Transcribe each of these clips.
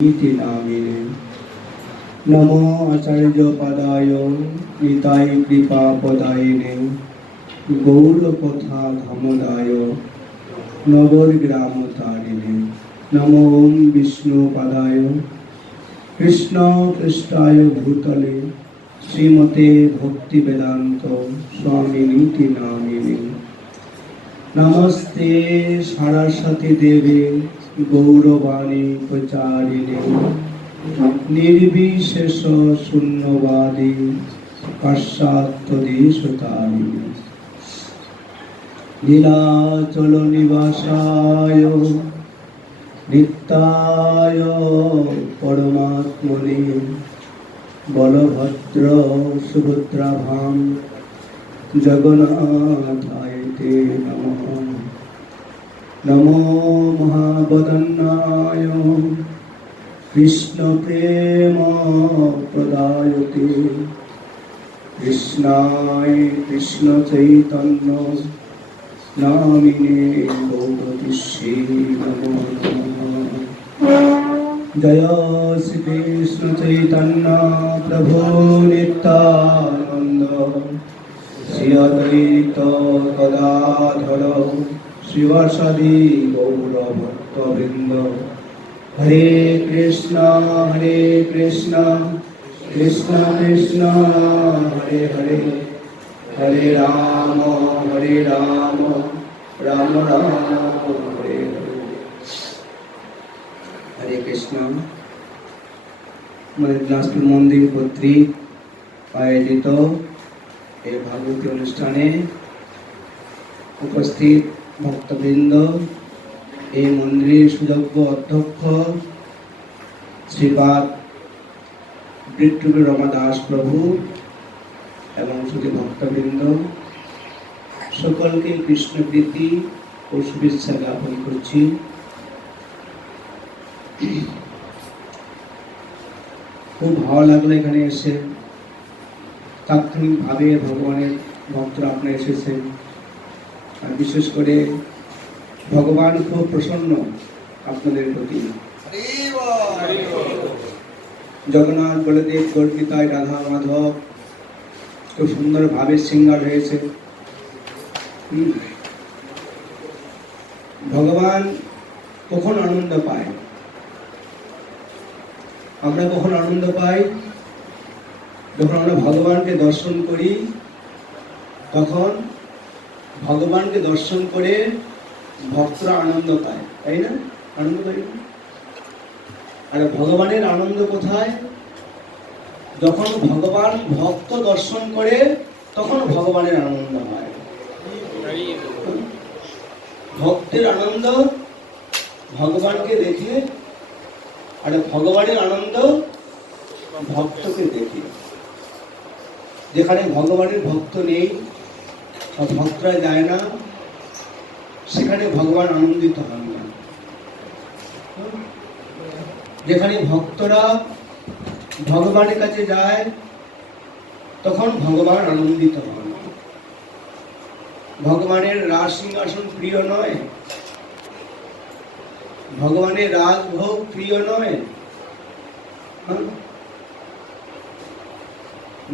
इति नामिने नमो आचार्य पदाय निताय कृपा पदायिने गौरकथा धमदाय नगर ग्राम तारिणे नमो ओम विष्णु पदाय कृष्ण पृष्ठाय भूतले श्रीमते भक्ति वेदांत स्वामिनीति नामिने नमस्ते सरस्वती देवे गौरवाणी प्रचारिणे निर्विशेष शून्यवादी पाश्चात्यदेशतारिणे लीलाचल निवासाय नित्याय परमात्मने बलभद्र सुभद्राभां जगन्नाथाय ते नमः नमो महावदन्नाय कृष्ण प्रेम प्रदायते कृष्णाय कृष्ण चैतन्य नामिने गौरविश्वे नमो जय श्री कृष्ण चैतन्य प्रभु नित्यानंद श्री अद्वैत गदाधर शिवासादि गौर भक्तवृंद हरे कृष्ण कृष्ण कृष्ण हरे हरे हरे राम राम राम हरे हरे हरे कृष्ण दिनाजपुर मंदिर কর্তৃক आयोजित এই ভাগবতী অনুষ্ঠানে उपस्थित भक्तवृंद এই মন্দিরের সুযোগ্য অধ্যক্ষ শ্রীপাদ বৃত্তুবীর রমা দাস প্রভু এবং শুধু ভক্তবৃন্দ সকলকে কৃষ্ণ প্রীতি ও শুভেচ্ছা জ্ঞাপন করছি। খুব ভালো লাগলো এখানে এসে, তাৎক্ষণিকভাবে ভগবানের ভক্তরা আপনারা এসেছেন। আর বিশেষ করে ভগবান খুব প্রসন্ন আপনাদের প্রতি। জগন্নাথ বলদেব গৌরনিতাই রাধা মাধব খুব সুন্দরভাবে শৃঙ্গার হয়েছে। ভগবান কখন আনন্দ পায়? আমরা কখন আনন্দ পাই? যখন আমরা ভগবানকে দর্শন করি, তখন ভগবানকে দর্শন করে ভক্তরা আনন্দ পায়, তাই না? আনন্দ পাই না? আর ভগবানের আনন্দ কোথায়? যখন ভগবান ভক্ত দর্শন করে তখন ভগবানের আনন্দ হয়। ভক্তের আনন্দ ভগবানকে দেখে, আর ভগবানের আনন্দ ভক্তকে দেখে। যেখানে ভগবানের ভক্ত নেই, ভক্তরা যায় না, সেখানে ভগবান আনন্দিত হন না। যেখানে ভক্তরা ভগবানের কাছে যায় তখন ভগবান আনন্দিত হন। ভগবানের রাজ সিংহাসন প্রিয় নয়, ভগবানের রাজভোগ প্রিয় নয়,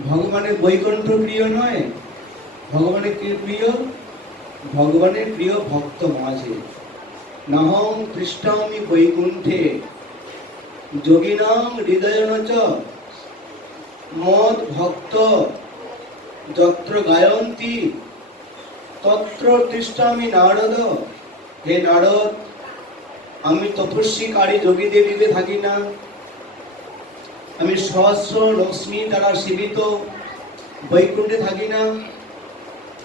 ভগবানের বৈকুণ্ঠ প্রিয় নয়। ভগবানের কি প্রিয়? ভগবানের প্রিয় ভক্ত মাঝে। নাহং পৃষ্ঠামি বৈকুণ্ঠে যোগিনাং হৃদয়নচ মদ ভক্ত যত্র গায়ন্তি তত্র তিষ্ঠামি নারদ। হে নারদ, আমি তপস্বীকারী যোগী দেবীতে থাকি না, আমি সহস্র লক্ষ্মী দ্বারা সেবিত বৈকুণ্ঠে থাকি না।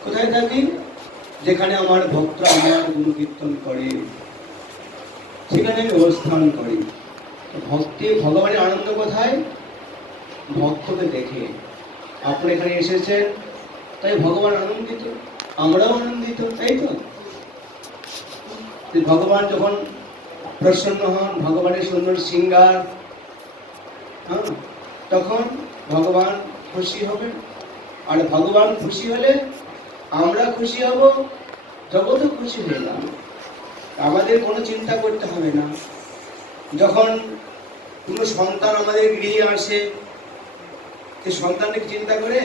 কোথায় থাকি? যেখানে আমার ভক্তরা আমার গুণ কীর্তন করে, সেখানে আমি অবস্থান করি। ভক্তি ভগবানের আনন্দ কোথায়? ভক্তকে দেখে। আপনি এখানে এসেছেন, তাই ভগবান আনন্দিত, আমরাও আনন্দিত, তাই তো? ভগবান যখন প্রসন্ন হন, ভগবানের সুন্দর শৃঙ্গার, তখন ভগবান খুশি হবেন। আর ভগবান খুশি হলে আমরা খুশি হব, জগৎও খুশি হয়ে যাবে। আমাদের কোনো চিন্তা করতে হবে না। যখন কোনো সন্তান আমাদের গৃহে আসে, সে সন্তানকে চিন্তা করে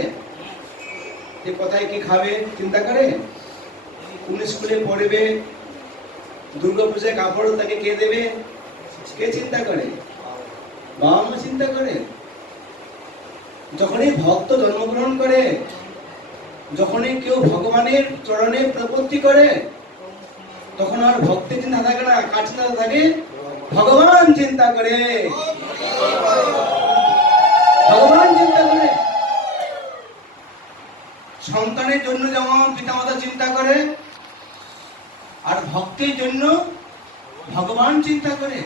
যে কোথায় কি খাবে চিন্তা করে, কোন স্কুলে পড়বে, দুর্গাপূজায় কাপড় তাকে কে দেবে, কে চিন্তা করে? বাবা মা চিন্তা করে। যখনই ভক্ত জন্মগ্রহণ করে, যখনই কেউ ভগবানের চরণে প্রপত্তি করে, তখন আর ভক্তের চিন্তা থাকে না, কার চিন্তা থাকে? ভগবান চিন্তা করে, ভগবান চিন্তা করে। সন্তানের জন্য যেমন পিতামাতা চিন্তা করে, আর ভক্তের জন্য ভগবান চিন্তা করে।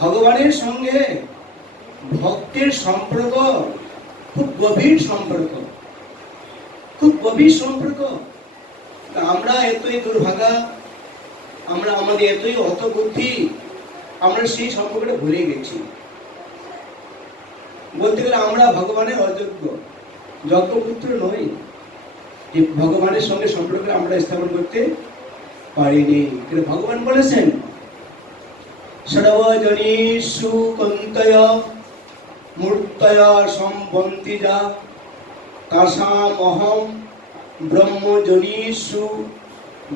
ভগবানের সঙ্গে ভক্তের সম্পর্ক খুব গভীর সম্পর্ক, খুব গভীর সম্পর্ক। আমরা এতই দুর্ভাগা, আমরা আমাদের এতই হতবুদ্ধি, আমরা সেই সম্পর্কটা ভুলে গেছি। বলতে গেলে আমরা ভগবানের অযোগ্য, যজ্ঞপুত্র নই, যে ভগবানের সঙ্গে সম্পর্ক আমরা স্থাপন করতে পারিনি। কিন্তু ভগবান বলেছেন সর্বজনীষু কন্তয় মূর্তয় সম্বন্তি যা তাসাম অহম ব্রহ্মজনীষু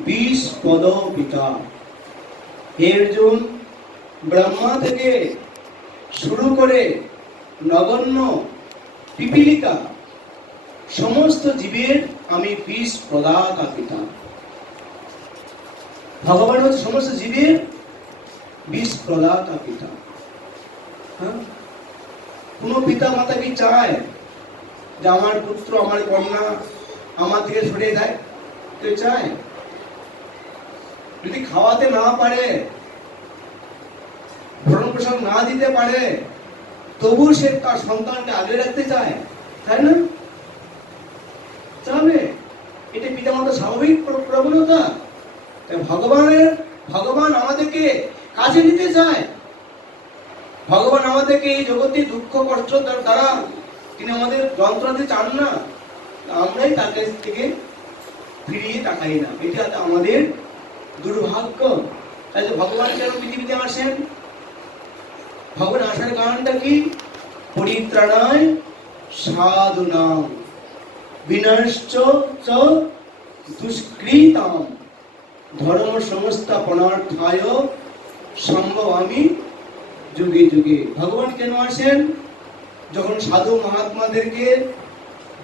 20 পদ পিতা। হে অর্জুন, ব্রহ্মা থেকে শুরু করে নগণ্য পিপীলিকা সমস্ত জীবের আমি 20 প্রদাতা পিতা। ভগবান হচ্ছে সমস্ত জীবের 20 প্রদাতা পিতা। কোন পিতা মাতা কি চায় যে আমার পুত্র আমার কন্যা আমার থেকে সরে যায়? কেউ চায়? যদি খাওয়াতে না পারে, ভরণ পোষণ না দিতে পারে, তবু সে তার সন্তানকে আগলে রাখতে চায়, তাই না? চাবে। এটা পিতামাতার স্বাভাবিক প্রবণতা। ভগবান আমাদেরকে কাছে নিতে চায়। ভগবান আমাদেরকে এই জগতে দুঃখ কষ্ট দ্বারা তিনি আমাদের যন্ত্রণা দিতে চান না, আমরাই তার কাছ থেকে ফিরিয়ে তাকাই না। এটা আমাদের দুর্ভাগ্য। তাহলে ভগবান কেন পৃথিবীতে আসেন? ভগবান আসার কারণটা কি? পরিত্রাণায় সাধুনাং বিনশ্চ চ দুষ্কৃতাম ধর্ম সংস্থাপনার্থায় সম্ভবামি যুগে যুগে। ভগবান কেন আসেন? যখন সাধু মহাত্মাদেরকে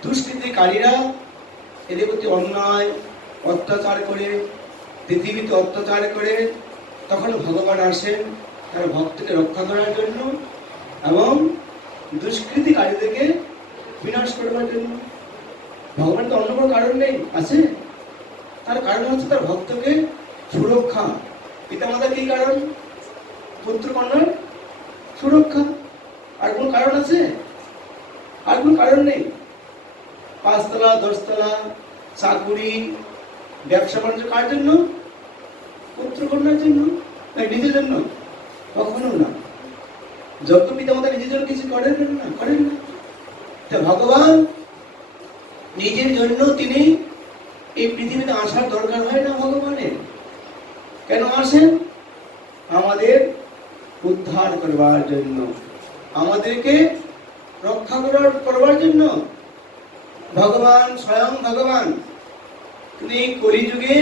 দুষ্কৃতিকারীরা এদের প্রতি অন্যায় অত্যাচার করে, পৃথিবীতে অত্যাচার করে, তখন ভগবান আসেন তার ভক্তকে রক্ষা করার জন্য এবং দুষ্কৃতিকারীদেরকে বিনাশ করবার জন্য। ভগবান তো অন্য কোনো কারণ নেই, আছে? তার কারণ হচ্ছে তার ভক্তকে সুরক্ষা। পিতামাতা কি কারণ? পুত্র কন্যার সুরক্ষা। আর কোন কারণ আছে? আর কোন কারণ নেই। 5 তলা 10 তলা চাকুরি ব্যবসা বাণিজ্য কার জন্য? পুত্র কন্যার জন্য, নাকি নিজের জন্য? কখনো না। যজ্ঞ পিতামাতা নিজের জন্য কিছু করেন না, করেন না। ভগবান নিজের জন্য তিনি এই পৃথিবীতে আসার দরকার হয় না ভগবানের। কেন আসেন? আমাদের উদ্ধার করবার জন্য, আমাদেরকে রক্ষা করবার জন্য। ভগবান স্বয়ং ভগবান, তিনি কলিযুগে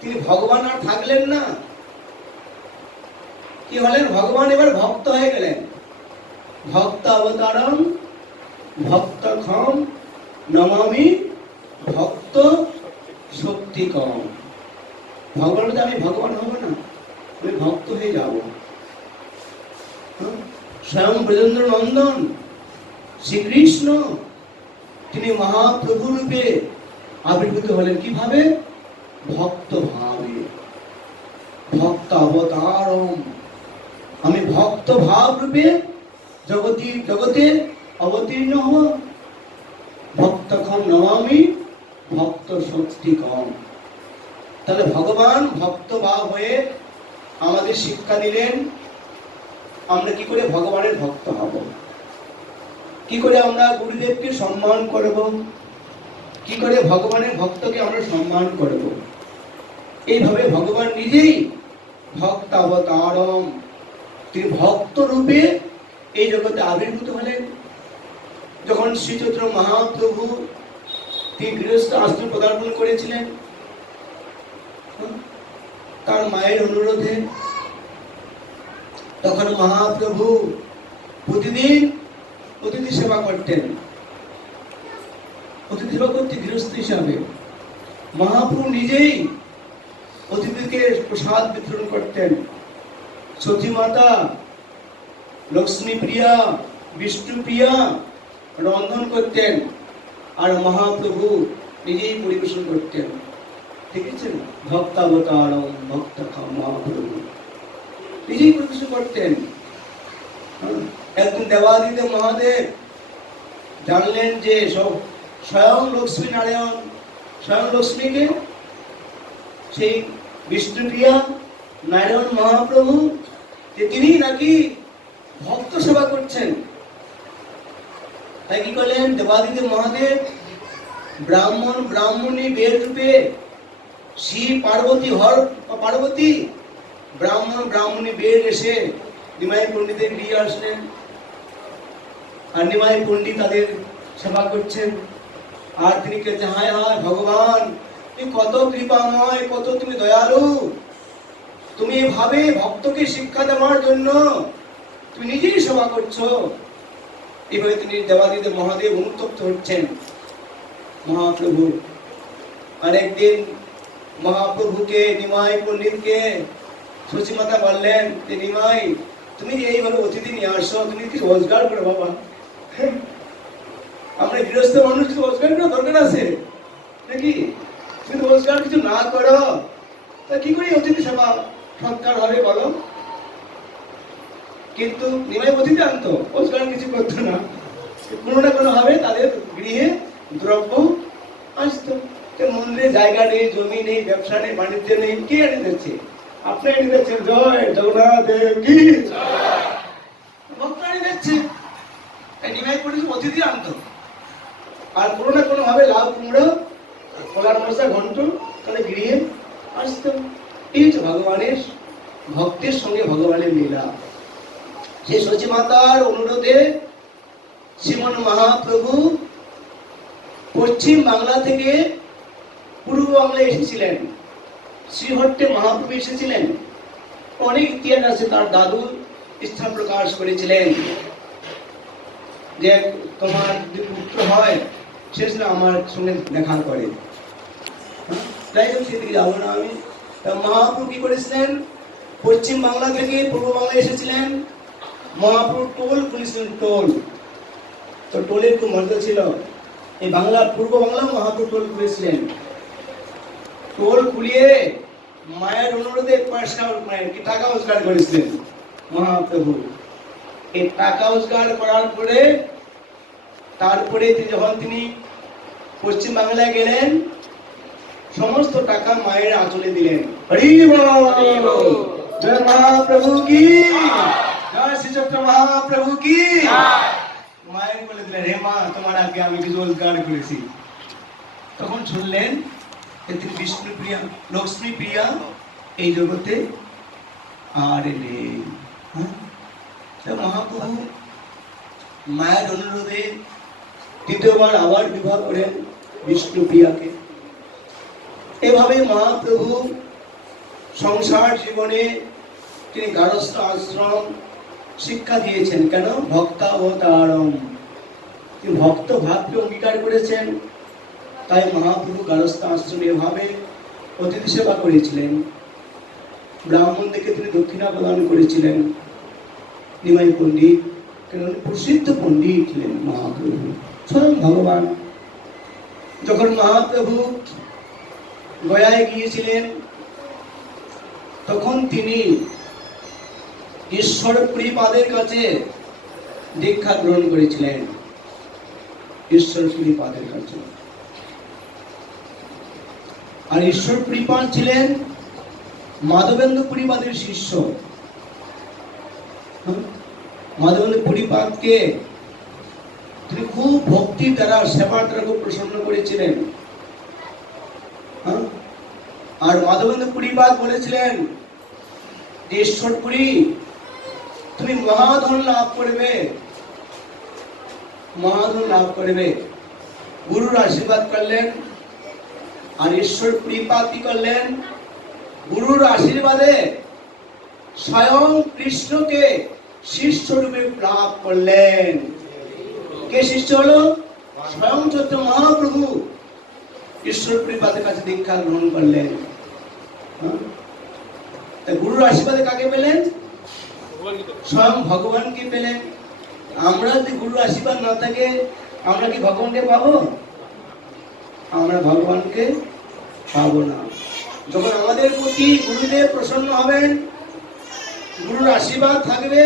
তিনি ভগবান আর থাকলেন না। কি হলেন? ভগবান এবার ভক্ত হয়ে গেলেন। ভক্ত অবতারম ভক্তক্ষম নমামি ভক্ত শক্তিকম। ভগবান বলতে আমি ভগবান হব না, আমি ভক্ত হয়ে যাব। স্বয়ং ব্রজেন্দ্র নন্দন শ্রীকৃষ্ণ তিনি মহাপ্রভু রূপে আবির্ভূত হলেন। কিভাবে? ভক্ত ভাবে। ভক্ত অবতারম, আমি ভক্ত ভাব রূপে জগতে অবতীর্ণ হব। ভক্তক্ষম নমামি ভক্ত শক্তিকম। তাহলে ভগবান ভক্ত ভাব হয়ে আমাদের শিক্ষা দিলেন আমরা কি করে ভগবানের ভক্ত হব, কি করে আমরা গুরুদেবকে সম্মান করব, কি করে ভগবানের ভক্তকে আমরা সম্মান করব। এইভাবে ভগবান নিজেই ভক্ত অবতারম, তিনি ভক্ত রূপে এই জগতে আবির্ভূত হলেন। যখন শ্রী চৈতন্য মহাপ্রভু তিনি গৃহস্থ আশ্রমে পদার্পণ করেছিলেন তার মায়ের অনুরোধে, তখন মহাপ্রভু প্রতিদিন অতিথি সেবা করতেন। অতিথি সেবা করতে গৃহস্থ হিসাবে মহাপ্রভু নিজেই অতিথিকে প্রসাদ বিতরণ করতেন। সতী মাতা, লক্ষ্মী প্রিয়া, বিষ্ণু প্রিয়া রন্ধন করতেন, আর মহাপ্রভু নিজেই পরিবেশন করতেন। ঠিক আছে, ভক্তাবতারম ভক্ত মহাপ্রভু নিজেই পরিবেশন করতেন। একদিন দেবাদিদেব মহাদেব জানলেন যে স্বয়ং লক্ষ্মী নারায়ণ, স্বয়ং লক্ষ্মীকে সেই বিষ্ণুপ্রিয়া নারায়ণ মহাপ্রভু যে তিনি নাকি ভক্ত সেবা করছেন। তাই কি করলেন দেবাদিদেব মহাদেব ব্রাহ্মণ ব্রাহ্মণী বের রূপে শিব পার্বতী পার্বতী ব্রাহ্মণ ব্রাহ্মণী বের এসে নিমাই পণ্ডিতের গৃহে আসলেন। আর নিমাই পণ্ডিত তাদের সেবা করছেন। আর তিনি বলছেন, হায় হায় ভগবান, তুমি কত কৃপাময়, কত তুমি দয়ালু, তুমি এভাবে ভক্তকে শিক্ষা দেওয়ার জন্য তুমি নিজেই সেবা করছো। এইভাবে তিনি দেবাদিদেব মহাদেব অনুতপ্ত হচ্ছেন মহাপ্রভু। আরেকদিন মহাপ্রভুকে নিমাই পণ্ডিতকে সচিমাতা বললেন যে নিমাই, তুমি যে এইভাবে অতিথি নিয়ে আসো, তুমি কি রোজগার করো বাবা? আমরা গৃহস্থ মানুষ কিছু রোজগার করার দরকার আছে নাকি? তুমি রোজগার কিছু না করো তা কি করে অতিথি সেবা সৎকার হবে বলো? কিন্তু নিমাই অতিথি আনতো, রোজগার কিছু করতো না, কোনো না কোনো ভাবে তাদের গৃহে দ্রব্য আসতো। মন্দিরে জায়গা নেই, জমি নেই, ব্যবসা নেই, বাণিজ্য নেই, কে এনে দিচ্ছে? আপনি এনে দিচ্ছেন। জয় জগন্নাথ দেব কি ভক্ত এনে দিচ্ছে। নিমাই পড়েছে অতিথি আনতো, আর কোনো না কোনো ভাবে লাউ কুমড়ো, কলার মশা, ঘন্ট তাহলে গৃহে আসতো। এই হচ্ছে ভগবানের ভক্তের সঙ্গে ভগবানের লীলা। সেই সচী মাতার অনুরোধে শ্রীমন মহাপ্রভু পশ্চিম বাংলা থেকে পূর্ব বাংলায় এসেছিলেন। শ্রীহট্টে মহাপ্রভু এসেছিলেন। অনেক ইতিহাস আছে। তার দাদু ইচ্ছা প্রকাশ করেছিলেন যে তোমার যদি পুত্র হয় সে আমার সঙ্গে দেখা করে। তাই জন্য সেদিকে যাবো না আমি। মহাপ্রভু কি করেছিলেন? পশ্চিম বাংলা থেকে পূর্ব বাংলায় এসেছিলেন। মহাপ্রভু টোল খুলেছিলেন। টোল, তো টোলের খুব মর্যাদা ছিল। এই বাংলা পূর্ব বাংলা মহাপ্রভু টোল খুলেছিলেন। টোল খুলিয়ে মায়ের অনুরোধে পয়সা টাকা রোজগার করেছিলেন মহাপ্রভু। এই টাকা রোজগার করার পরে তারপরে যখন তিনি পশ্চিম বাংলায় গেলেন, সমস্ত টাকা মায়ের আঁচলে দিলেন। হরি বল, জয় মহাপ্রভু কি জয়, শ্রী চৈতন্য মহাপ্রভু কি। মায়ের বলে দিলেন, হে মা, তোমার আগে আমি কিছু রোজগার করেছি। তখন শুনলেন তিনি বিষ্ণু প্রিয়া, লক্ষ্মী প্রিয়া এই জগতে আর এলেন। মহাপ্রভু মায়ের অনুরোধে দ্বিতীয়বার আবার বিবাহ করেন বিষ্ণু প্রিয়াকে। এভাবে মহাপ্রভু সংসার জীবনে তিনি গারস্থ আশ্রম শিক্ষা দিয়েছেন। কেন? ভক্তাবতারম, তিনি ভক্ত ভাবকে অঙ্গীকার করেছেন। তাই মহাপ্রভু গারস্থ আশ্রমে এভাবে অতিথি সেবা করেছিলেন। ব্রাহ্মণদেরকে তিনি দক্ষিণা প্রদান করেছিলেন। নিমাই পণ্ডিত, কেন প্রসিদ্ধ পণ্ডিত ছিলেন মহাপ্রভু, স্বয়ং ভগবান। যখন মহাপ্রভু গয়ায় গিয়েছিলেন তখন তিনি ঈশ্বরপুরীপাদের কাছে দীক্ষা গ্রহণ করেছিলেন। ঈশ্বরপুরীপাদের কাছে। আর ঈশ্বরপুরীপাদ ছিলেন মাধবেন্দ্র পুরীপাদের শিষ্য। মাধবেন্দ্র পুরীপাদকে তিনি খুব ভক্তির দ্বারা, সেবার দ্বারা খুব প্রসন্ন করেছিলেন। আর মাধবেন্দ্র পুরীপাদ বলেছিলেন যে ঈশ্বরপুরী তুমি মহাধন লাভ করবে, মহাধন লাভ করবে। গুরুর আশীর্বাদ করলেন, আর ঈশ্বর কৃপা কি করলেন? গুরুর আশীর্বাদে স্বয়ং কৃষ্ণকে শিষ্য রূপে লাভ করলেন। কে শিষ্য হলো? স্বয়ং চৈতন্য মহাপ্রভু ঈশ্বর কৃপাদের কাছে দীক্ষা গ্রহণ করলেন। গুরুর আশীর্বাদে কাকে পেলেন? স্বয়ং ভগবানকে পেলেন। আমরা যদি গুরুর আশীর্বাদ না থাকে, আমরা কি ভগবানকে পাবো? আমরা ভগবানকে পাবো না। যখন আমাদের প্রতি গুরুদেব প্রসন্ন হবেন, গুরুর আশীর্বাদ থাকবে,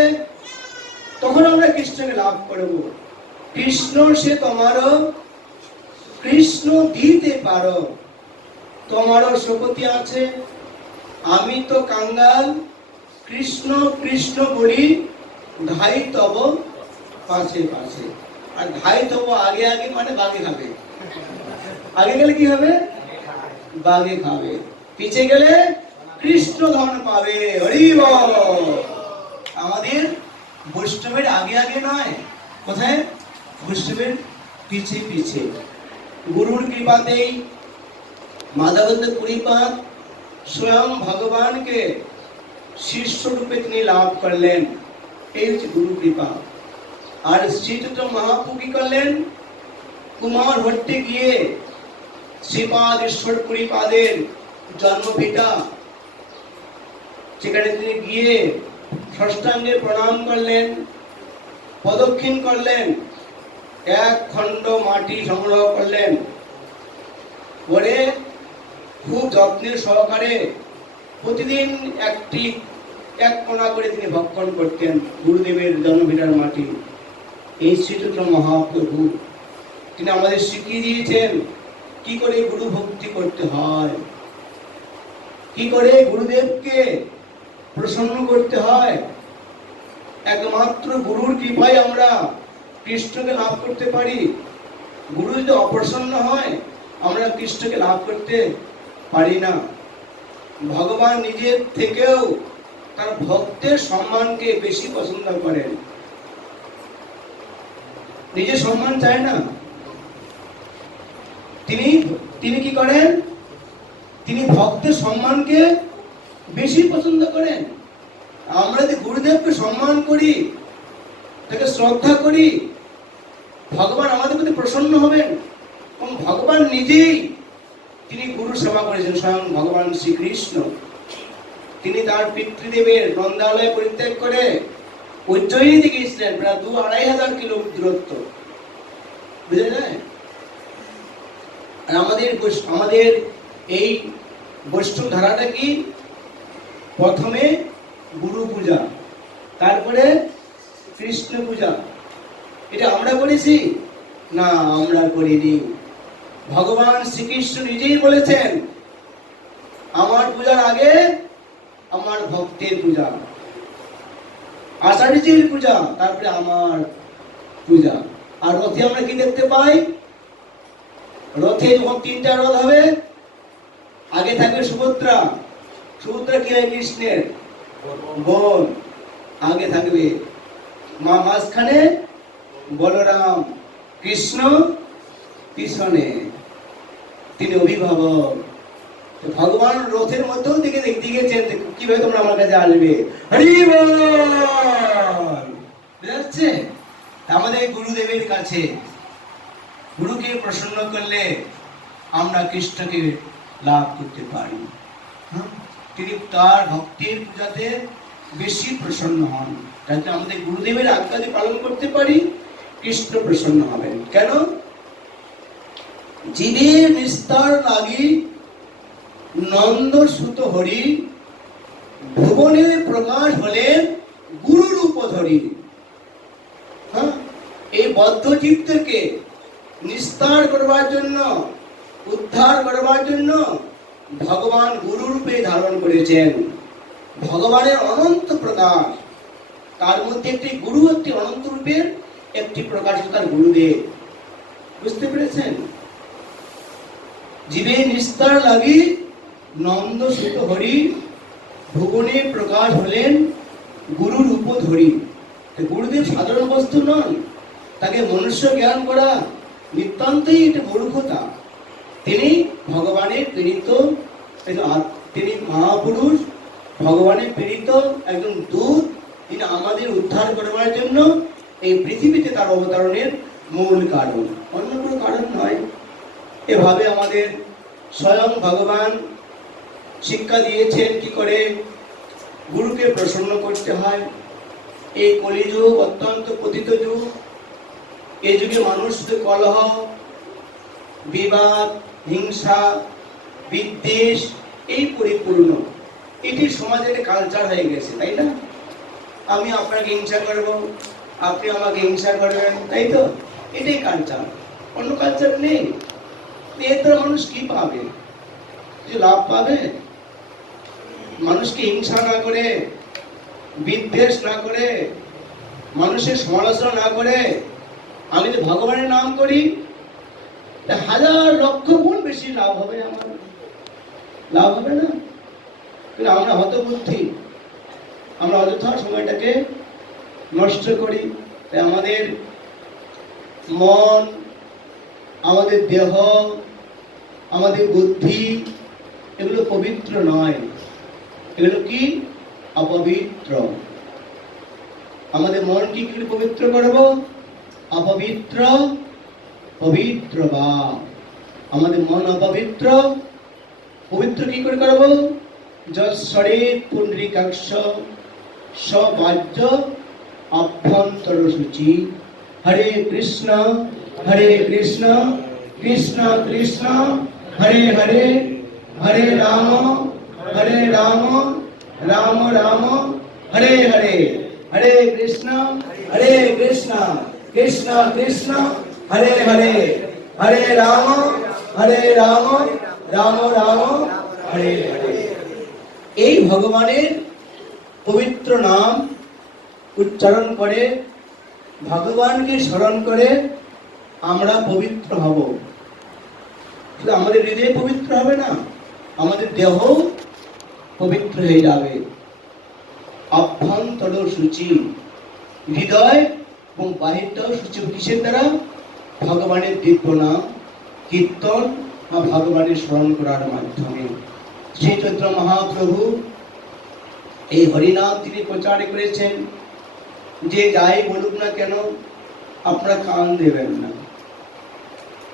তখন আমরা কৃষ্ণকে লাভ করব। কৃষ্ণ সে তোমারও, কৃষ্ণ দিতে পারো, তোমারও শক্তি আছে। আমি তো কাঙ্গাল, কৃষ্ণ কৃষ্ণ বলি, ধাই তব পাশে পাশে। আর ধাই তব আগে আগে মানে বাগে খাবে। আগে গেলে কি হবে? বাগে খাবে। পিছে গেলে কৃষ্ণ ধন পাবে। হরি বল। আমাদের বৈষ্ণবের আগে আগে নয়, কোথায়? বৈষ্ণবের পিছে পিছে। গুরুর কৃপাতেই মাধবেন্দ্র পুরীপাদ স্বয়ং ভগবানকে শিষ্য রূপে তিনি লাভ করলেন। এই হচ্ছে গুরু কৃপা। আর শ্রীচৈতন্য মহাপ্রভু কি করলেন? কুমার ভট্টে গিয়ে শ্রীপাদ ঈশ্বর পুরীপাদের জন্মভিটা, সেখানে তিনি গিয়ে ষষ্ঠাঙ্গে প্রণাম করলেন, প্রদক্ষিণ করলেন, এক খণ্ড মাটি সংগ্রহ করলেন, করে খুব যত্নের সহকারে প্রতিদিন এক কোণা করে তিনি ভক্ষণ করতেন গুরুদেবের জন্মভিটার মাটি। এই শ্রীচৈতন্য মহাপ্রভু তিনি আমাদের শিখিয়ে দিয়েছেন কি করে গুরু ভক্তি করতে হয়, কি করে গুরুদেবকে প্রসন্ন করতে হয়। একমাত্র গুরুর কৃপায় আমরা কৃষ্ণকে লাভ করতে পারি। গুরু যদি অপ্রসন্ন হয়, আমরা কৃষ্ণকে লাভ করতে পারি না। ভগবান নিজের থেকেও তার ভক্তের সম্মানকে বেশি পছন্দ করেন। নিজের সম্মান চায় না। তিনি কি করেন? তিনি ভক্তের সম্মানকে বেশি পছন্দ করেন। আমরা যদি গুরুদেবকে সম্মান করি, তাকে শ্রদ্ধা করি, ভগবান আমাদের প্রতি প্রসন্ন হবেন। এবং ভগবান নিজেই তিনি গুরু সেবা করেছেন। স্বয়ং ভগবান শ্রীকৃষ্ণ তিনি তার পিতৃদেবের নন্দালয় পরিত্যাগ করে উজ্জয়িনীতে গিয়েছিলেন, প্রায় 2-2.5 কিলো দূরত্ব। বুঝে যায়? আর আমাদের এই বৈষ্ণব ধারাটা কি? প্রথমে গুরু পূজা, তারপরে কৃষ্ণ পূজা। এটা আমরা করেছি না? আমরা করিনি। ভগবান শ্রীকৃষ্ণ নিজেই বলেছেন, আমার পূজার আগে আমার ভক্তের পূজা, আষাঢ়ীজির পূজা, তারপরে আমার পূজা। আর রথে আমরা কি দেখতে পাই? রথে যখন 3টা রথ হবে, আগে থাকবে সুভদ্রা। সুভদ্রা কি হয়? কৃষ্ণের বোন। আগে থাকবে মা, মাঝখানে বলরাম, কৃষ্ণ পিছনে, তিনি অভিভাবক। ভগবান রথের মধ্যেও দিয়েছেন কিভাবে তোমরা আমার কাছে আসবে। হরি বল। বুঝা যাচ্ছে? আমাদের গুরুদেবের কাছে, গুরুকে প্রসন্ন করলে আমরা কৃষ্ণকে লাভ করতে পারি। তিনি তার ভক্তির পূজাতে বেশি প্রসন্ন হন। যাতে আমাদের গুরুদেবের আজ্ঞা পালন করতে পারি, কৃষ্ণ প্রসন্ন হবেন। কেন? জীবের নিস্তার লাগি নন্দ সুত হরি, ভুবনে প্রকাশ হলেন গুরু রূপ ধরি। এই বদ্ধ জীবদেরকে নিস্তার করবার জন্য, উদ্ধার করবার জন্য ভগবান গুরু রূপে ধারণ করেছেন। ভগবানের অনন্ত প্রকাশ, তার মধ্যে একটি গুরু, একটি অনন্ত রূপের একটি প্রকাশ, তার গুরুদেব। বুঝতে পেরেছেন? জীবে নিস্তার লাগি নন্দ সুত হরি, ভুবনে প্রকাশ হলেন গুরুর রূপ ধরি। গুরুদেব সাধারণ বস্তু নয়, তাকে মনুষ্য জ্ঞান করা নিতান্তই এটা মূর্খতা। তিনি ভগবানের প্রেরিত, তিনি মহাপুরুষ, ভগবানের প্রেরিত একজন দূত। তিনি আমাদের উদ্ধার করবার জন্য এই পৃথিবীতে তার অবতরণের মূল কারণ, অন্য কোনো কারণ নয়। এভাবে আমাদের স্বয়ং ভগবান শিক্ষা দিয়েছেন কি করে গুরুকে প্রসন্ন করতে হয়। এই কলিযুগ অত্যন্ত পতিত যুগ। এই যুগে মানুষদের কলহ, বিবাদ, হিংসা, বিদ্বেষ এই পরিপূর্ণ। এটি সমাজের কালচার হয়ে গেছে, তাই না? আমি আপনাকে হিংসা করব, আপনি আমাকে হিংসা করবেন, তাই তো? এটাই কালচার, অন্য কালচার নেই। এর দ্বারা মানুষ কি পাবে? কিছু লাভ পাবে? মানুষকে হিংসা না করে, বিদ্বেষ না করে, মানুষের সমালোচনা না করে আমি যদি ভগবানের নাম করি, হাজার লক্ষ গুণ বেশি লাভ হবে। আমার লাভ হবে না? কিন্তু আমরা হতবুদ্ধি, আমরা অযথা সময়টাকে নষ্ট করি। তাই আমাদের মন, আমাদের দেহ, আমাদের বুদ্ধি এগুলো পবিত্র নয়, এগুলো কি? অপবিত্র। আমাদের মন কি করে পবিত্র করব? অপবিত্র পবিত্র বা। আমাদের মন অপবিত্র, পবিত্র কি করে করব? যৎশরীর পুণ্ডরীকাক্ষ সবাজ্য অভ্যন্তর সূচি। হরে কৃষ্ণ কৃষ্ণ কৃষ্ণ হরে হরে, হরে রাম রাম রাম হরে হরে, হরে কৃষ্ণ কৃষ্ণ কৃষ্ণ হরে হরে, হরে রাম রাম রাম হরে হরে। এই ভগবানের পবিত্র নাম উচ্চারণ করে, ভগবানকে স্মরণ করে আমরা পবিত্র হব। শুধু আমাদের হৃদয় পবিত্র হবে না, আমাদের দেহ পবিত্র হয়ে যাবে। অভ্যন্তর সূচি, হৃদয় এবং বাহিরটাও সূচি। কিসের দ্বারা? ভগবানের দিব্য নাম কীর্তন বা ভগবানের স্মরণ করার মাধ্যমে। শ্রী চৈতন্য মহাপ্রভু এই হরিনাম তিনি প্রচার করেছেন। যে যাই বলুক না কেন আপনারা কান দেবেন না।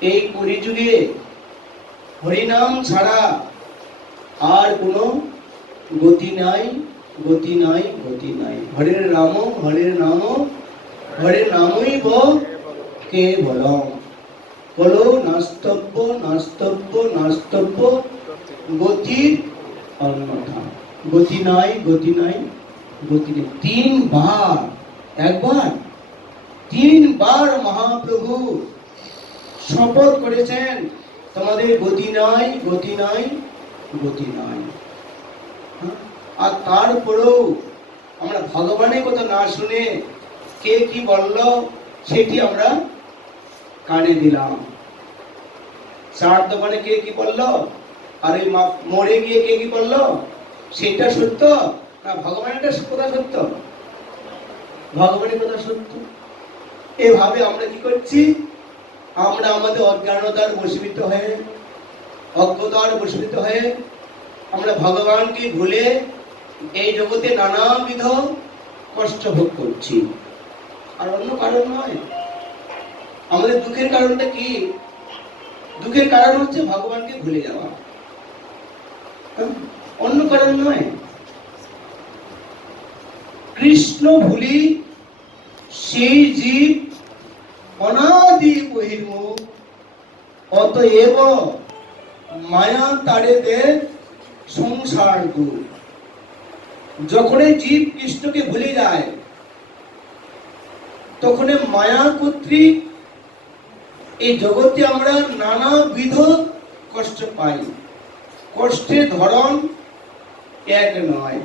এই কলিযুগে হরিনাম ছাড়া আর কোনো গতি নাই, গতি নাই, গতি নাই। হরের নাম হরের নামই কেবলম। বলো নাস্তব্য নাস্তব্য নাস্তব্য, গতির অন্যথা। গতি নাই, গতি নাই, গতি নেই। 3 বার, একবার 3 বার মহাপ্রভু শপথ করেছেন তোমাদের গতি নাই, গতি নাই, গতি নাই। আর তারপরেও আমরা ভগবানের কথা না শুনে কে কি বলল সেটি আমরা কানে দিলাম। চার দোকানে কে কি বলল, আর এই মরে গিয়ে কে কি বলল, সেটা সত্য না ভগবানের কথা সত্য? ভগবানের কথা সত্য। এভাবে আমরা কি করছি? আমরা আমাদের অজ্ঞানতার বশীভূত হয়ে, অজ্ঞতার বশীভূত হয়ে আমরা ভগবানকে ভুলে এই জগতে নানাবিধ কষ্ট ভোগ করছি। আর অন্য কারণ নয়। আমাদের দুঃখের কারণটা কি? দুঃখের কারণ হচ্ছে ভগবানকে ভুলে যাওয়া, অন্য কারণ নয়। কৃষ্ণ ভুলি সেই জীব অনাদি বহির্মুখ, অতএব মায়া তাড়ে দে সংসার দূর। যখন জীব কৃষ্ণকে ভুলে যায় তখন মায়া কর্তৃক এই জগতে আমরা নানাবিধ কষ্ট পাই। কষ্টের ধরন এক নয়।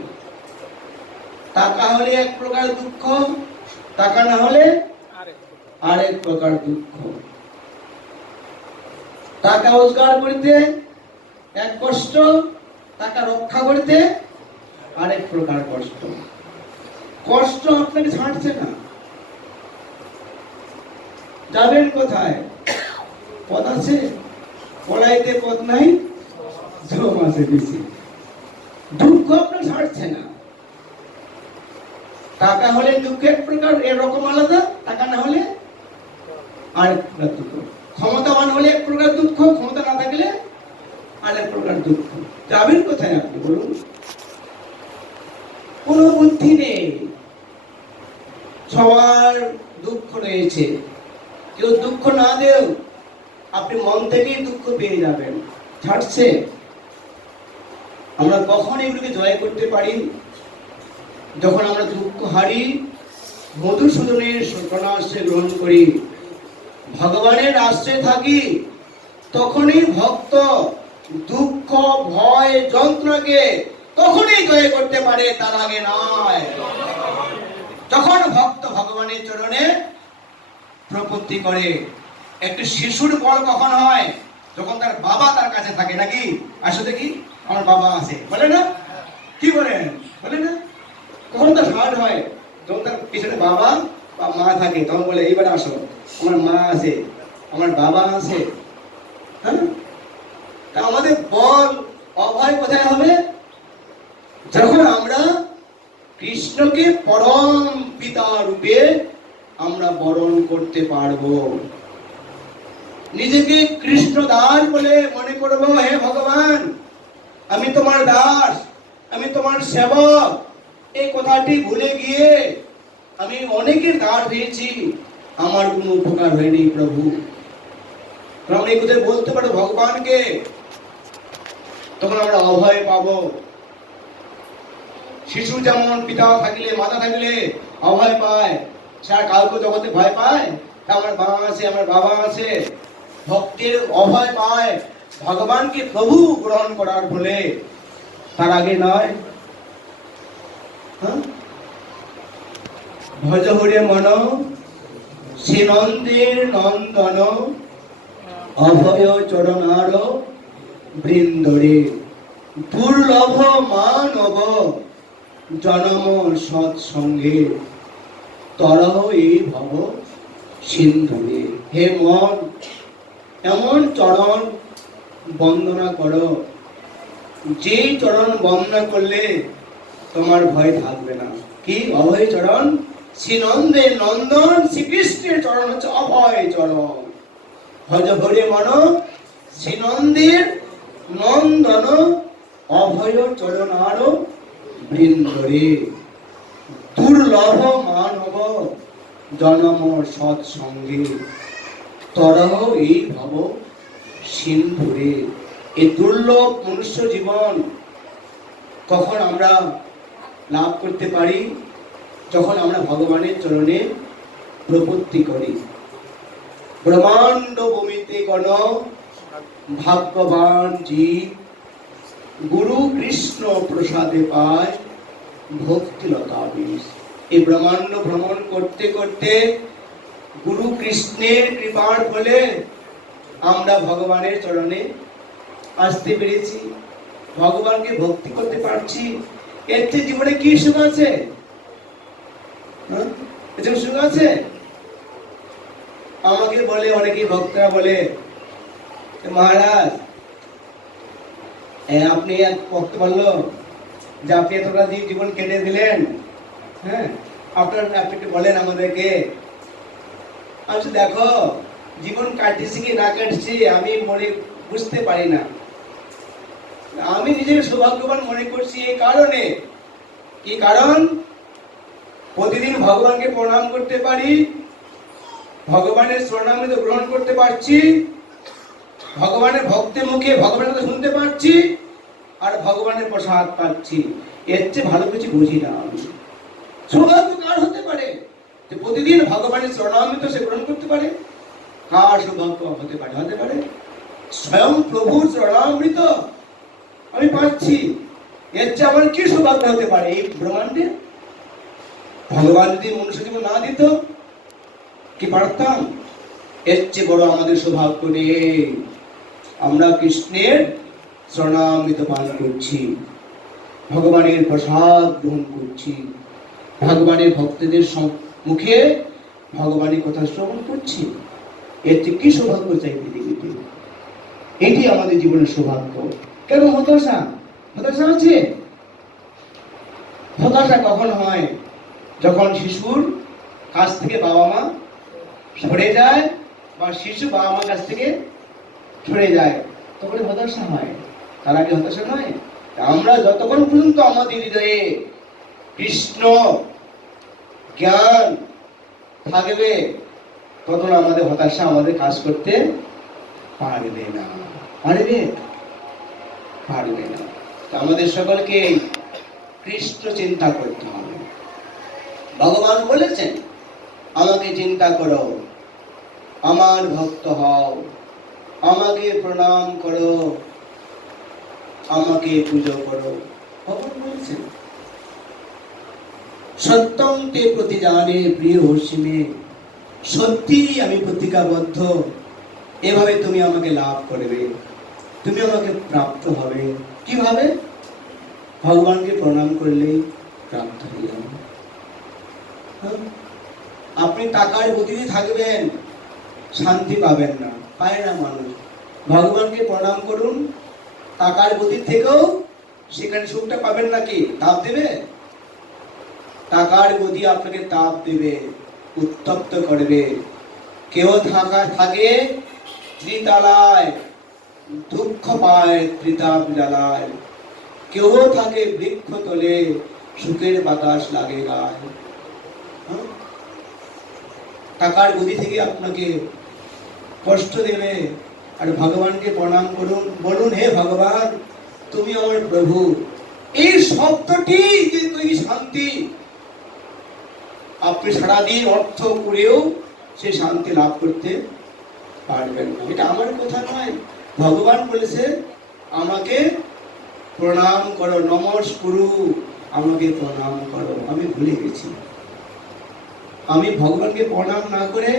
টাকা হলে এক প্রকার দুঃখ, টাকা না হলে আরেক প্রকার দুঃখ। টাকা রোজগার করতে এক কষ্ট, টাকা রক্ষা করতে আরেক প্রকার কষ্ট। কষ্ট আপনাকে ছাড়ছে না। যাবেন কোথায়? পথ আছে, পলাইতে পথ নাই, শ্রম আছে বেশি। দুঃখ আপনার ছাড়ছে না। টাকা হলে দুঃখ এক প্রকার, এরকম আলাদা, টাকা না হলে আরেক প্রকার দুঃখ। ক্ষমতাবান হলে এক প্রকার দুঃখ, ক্ষমতা না থাকলে আরেক প্রকার দুঃখ। যাবেন কোথায় আপনি বলুন? কোনো বুদ্ধি নেই। সবার দুঃখ রয়েছে, কেউ দুঃখ না দেও আপনি মন থেকেই দুঃখ পেয়ে যাবেন। ছাড়ছে? আমরা কখন এগুলোকে জয় করতে পারি? যখন আমরা দুঃখ হারি, মধুসূদনের শরণাশ্রয় গ্রহণ করি, ভগবানের আশ্রয়ে থাকি, তখনই ভক্ত দুঃখ, ভয়, যন্ত্রণাকে তখনই জয় করতে পারে, তার আগে নয়। যখন ভক্ত ভগবানের চরণে প্রপত্তি করে। একটি শিশুর বল কখন হয়? যখন তার বাবা তার কাছে থাকে, নাকি? আসো দেখি আমার বাবা আছে, বলে না? কি বলেন? বলে না? তখন তার হার্ট হয়, যখন তার পিছনে বাবা বা মা থাকে, তখন বলে এইবার আসো, আমার মা আছে, আমার বাবা আছে। হ্যাঁ, তা আমাদের বল অভয় কোথায় হবে? যখন আমরা কৃষ্ণকে পরম পিতা রূপে আমরা বরণ করতে পারবো, নিজেকে কৃষ্ণ দাস বলে মনে করবো। হে ভগবান, আমি তোমার দাস, আমি তোমার সেবক। এই কথাটি ভুলে গিয়ে আমি অনেকের দাস হয়েছি, আমার কোনো উপকার হয়নি প্রভু। আমরা এই কথা বলতে পারো ভগবানকে, তখন আমরা অভয় পাবো। শিশু যেমন পিতা থাকলে, মাতা থাকলে অভয় পায়, সে আর কাউকে জগতে ভয় পায়? আমার মা আছে, আমার বাবা আছে। ভক্তের অভয় পায় ভগবানকে প্রভু গ্রহণ করার ফলে, তার আগে নয়। ভজ হরে মন সে নন্দের নন্দন, অভয় চরণার বৃন্দরে, দুর্লভ মানব জনম সৎসঙ্গে, তরহ এই ভব সিন্ধুরে। হে মন, এমন চরণ বন্দনা করো, যেই চরণ বন্দনা করলে তোমার ভয় থাকবে না। কি অভয় চরণ? শ্রীনন্দের নন্দন শ্রীকৃষ্ণের চরণ হচ্ছে অভয় চরণ। ভজ হরে মন শ্রীনন্দের নন্দন, অভয় চরণ আরো বৃন্দরে, দুর্লভ মানব জনম সৎসঙ্গে, তরহ এই ভব সিন্ধুরে। এই দুর্লভ মনুষ্য জীবন কখন আমরা লাভ করতে পারি? যখন আমরা ভগবানের চরণে প্রপত্তি করি। ব্রহ্মাণ্ড ভূমিতে গণ ভাগ্যবান জীব, গুরু কৃষ্ণ প্রসাদে পায় ভক্তিলতা বীজ। এই ব্রহ্মাণ্ড ভ্রমণ করতে করতে গুরু কৃষ্ণের কৃপার ফলে আমরা ভগবানের চরণে আসতে পেরেছি, ভগবানকে ভক্তি করতে পারছি। এর চেয়ে জীবনে কি সুখ আছে? সুখ আছে? আমাকে বলে অনেকে ভক্তরা বলে, মহারাজ আপনি এক ভক্ত বললো যে আপনি এতটা জীবন কেটে দিলেন, হ্যাঁ, আপনার আপনি একটু বলেন আমাদেরকে। আমি দেখো জীবন কাটতেছি কি না কাটছি আমি মনে বুঝতে পারি না। আমি নিজেকে সৌভাগ্যবান মনে করছি এই কারণে, কি কারণ? প্রতিদিন ভগবানকে প্রণাম করতে পারি, ভগবানের শরণামৃত গ্রহণ করতে পারছি, ভগবানের ভক্তের মুখে ভগবানের কথা শুনতে পাচ্ছি, আর ভগবানের প্রসাদ পাচ্ছি। এর চেয়ে ভালো কিছু বুঝি না আমি। সৌভাগ্য কার হতে পারে যে প্রতিদিন ভগবানের শরণামৃত সে গ্রহণ করতে পারে? কার সৌভাগ্য হতে পারে? হতে পারে স্বয়ং প্রভুর শরণামৃত আমি পাচ্ছি। এর চেয়ে আমার কি সৌভাগ্য হতে পারে এই ব্রহ্মাণ্ডে? ভগবান যদি মনুষ্য জীবন না দিত কি পারতাম? এর চেয়ে বড় আমাদের সৌভাগ্য নেই। আমরা কৃষ্ণের শরণামৃত পান করছি, ভগবানের প্রসাদ গ্রহণ করছি, ভগবানের ভক্তদের মুখে ভগবানের কথা শ্রবণ করছি। এর থেকে কি সৌভাগ্য চাই পৃথিবীতে? এটি আমাদের জীবনের সৌভাগ্য। কেন হতাশা? হতাশা আছে? হতাশা কখন হয়? যখন শিশুর কাছ থেকে বাবা মা সরে যায়, বা শিশু বাবা মার কাছ থেকে সরে যায়, তখন হতাশা হয়। তার আগে হতাশা নয়। আমরা যতক্ষণ পর্যন্ত আমাদের হৃদয়ে কৃষ্ণ জ্ঞান থাকবে, তখন আমাদের হতাশা আমাদের কাজ করতে পারবে না। পারবে না। আমাদের সকলকে কৃষ্ণ চিন্তা করতে হবে। ভগবান বলেছেন, আমাকে চিন্তা করো, আমার ভক্ত হও, আমাকে প্রণাম করো, আমাকে পুজো করো। ভগবান বলেছেন, সত্যং তে প্রতিজানে প্রিয় হর্ষিমে, সত্যি আমি প্রতিজ্ঞাবদ্ধ, এভাবে তুমি আমাকে লাভ করবে, তুমি আমাকে প্রাপ্ত হবে। কিভাবে? ভগবানকে প্রণাম করলেই প্রাপ্ত হয়ে যাবে। আপনি টাকার গতিতে থাকবেন, শান্তি পাবেন না, পায় না মানুষ। ভগবানকে প্রণাম করুন, টাকার গতি থেকেও সেখানে সুখটা পাবেন নাকি? তাপ দেবে? টাকার গতি আপনাকে তাপ দেবে, উত্তপ্ত করবে। কেউ থাকে ত্রিতলায়, দুঃখ পায় ত্রিতাপ জ্বালায়। কেউ থাকে বৃক্ষ তলে, সুখের বাতাস লাগে গায়ে। টাকার গতি থেকে আপনাকে কষ্ট দেবে। আর ভগবানকে প্রণাম করুন, বলুন, হে ভগবান, তুমি আমার প্রভু। এই শব্দটি যে তৈরি শান্তি, আপনি সারাদিন অর্থ করেও সে শান্তি লাভ করতে পারবেন না। এটা আমার কথা নয়, ভগবান বলেছে, আমাকে প্রণাম করো, নমস্কুরু, আমাকে প্রণাম করো। আমি ভুলে গেছি, আমি ভগবানকে প্রণাম না করে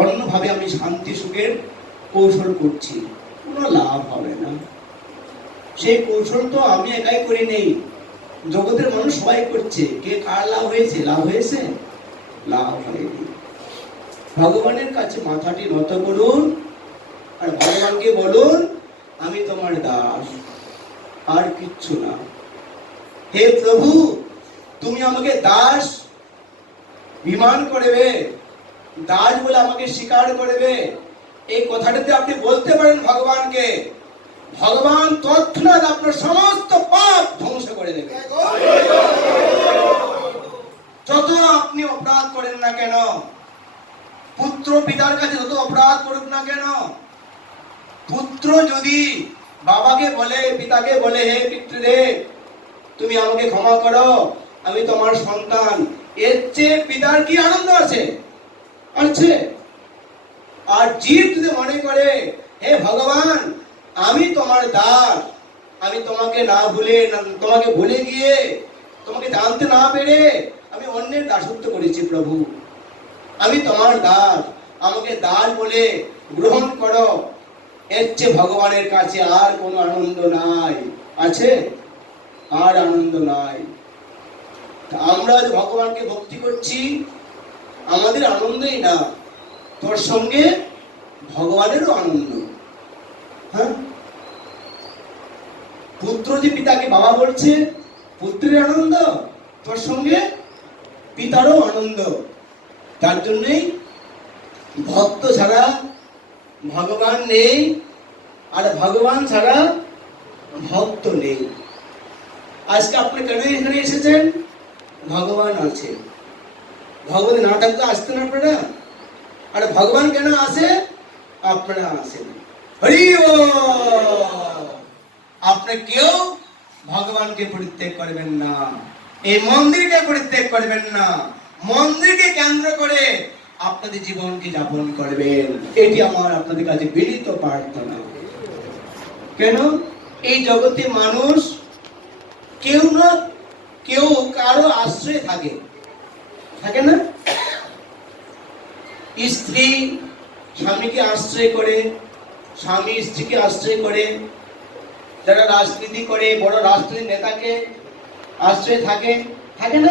অন্যভাবে আমি শান্তি সুখের কৌশল করছি, কোনো লাভ হবে না। সেই কৌশল তো আমি একাই করি নেই, জগতের মানুষ সবাই করছে। কে কার লাভ হয়েছে? লাভ হয়েছে? লাভ হয়নি। ভগবানের কাছে মাথাটি নত করুন, আর ভগবানকে বলুন, আমি তোমার দাস, আর কিচ্ছু না। হে প্রভু, তুমি আমাকে দাস বিমান করবে, দাস বলে আমাকে স্বীকার করবে, এই কথাটাতে আপনি বলতে পারেন ভগবানকে। ভগবান তৎক্ষণাৎ আপনার সমস্ত পাপ ধ্বংস করে দেবে। যত আপনি অপরাধ করেন না কেন, পুত্র পিতার কাছে যত অপরাধ করুক না কেন, পুত্র যদি বাবাকে বলে, পিতাকে বলে, হে পিতৃদেব, তুমি আমাকে ক্ষমা করো, আমি তোমার সন্তান, এর চেয়ে পিতার কি আনন্দ আছে? আর জীব যদি মনে করে, হে ভগবান, আমি তোমার দাস, আমি তোমাকে না ভুলে, তোমাকে ভুলে গিয়ে, তোমাকে জানতে না পেরে আমি অন্যের দাসত্ব করেছি প্রভু, আমি তোমার দাস, আমাকে দাস বলে গ্রহণ করো, এর চেয়ে ভগবানের কাছে আর কোনো আনন্দ নাই। আছে? আর আনন্দ নাই। আমরা যে ভগবানকে ভক্তি করছি, আমাদের আনন্দই না, তোর সঙ্গে ভগবানেরও আনন্দ। হ্যাঁ, পুত্র যে পিতাকে বাবা বলছে, পুত্রের আনন্দ, তোর সঙ্গে পিতারও আনন্দ। তার জন্যই ভক্ত ছাড়া ভগবান নেই, আর ভগবান ছাড়া ভক্ত নেই। আজকে আপনি কেন এখানে এসেছেন? ভগবান আছে, ভগবান না থাকতে আসতেন আপনারা। আর ভগবান কেন আসে? আপনারা আসেন। হরি বল। আপনি কেউ ভগবানকে পরিত্যাগ করবেন না, এই মন্দিরকে পরিত্যাগ করবেন না, মন্দিরকে কেন্দ্র করে আপনাদের জীবনকে যাপন করবেন। এটি আমার আপনাদের কাছে বিনীত প্রার্থনা। কেন? এই জগতে মানুষ কেউ না কেউ কারো আশ্রয়ে থাকে না? স্ত্রী স্বামীকে আশ্রয় করে, স্বামী স্ত্রীকে আশ্রয় করে, যারা রাজনীতি করে বড় রাজনীতির নেতাকে আশ্রয় থাকে না?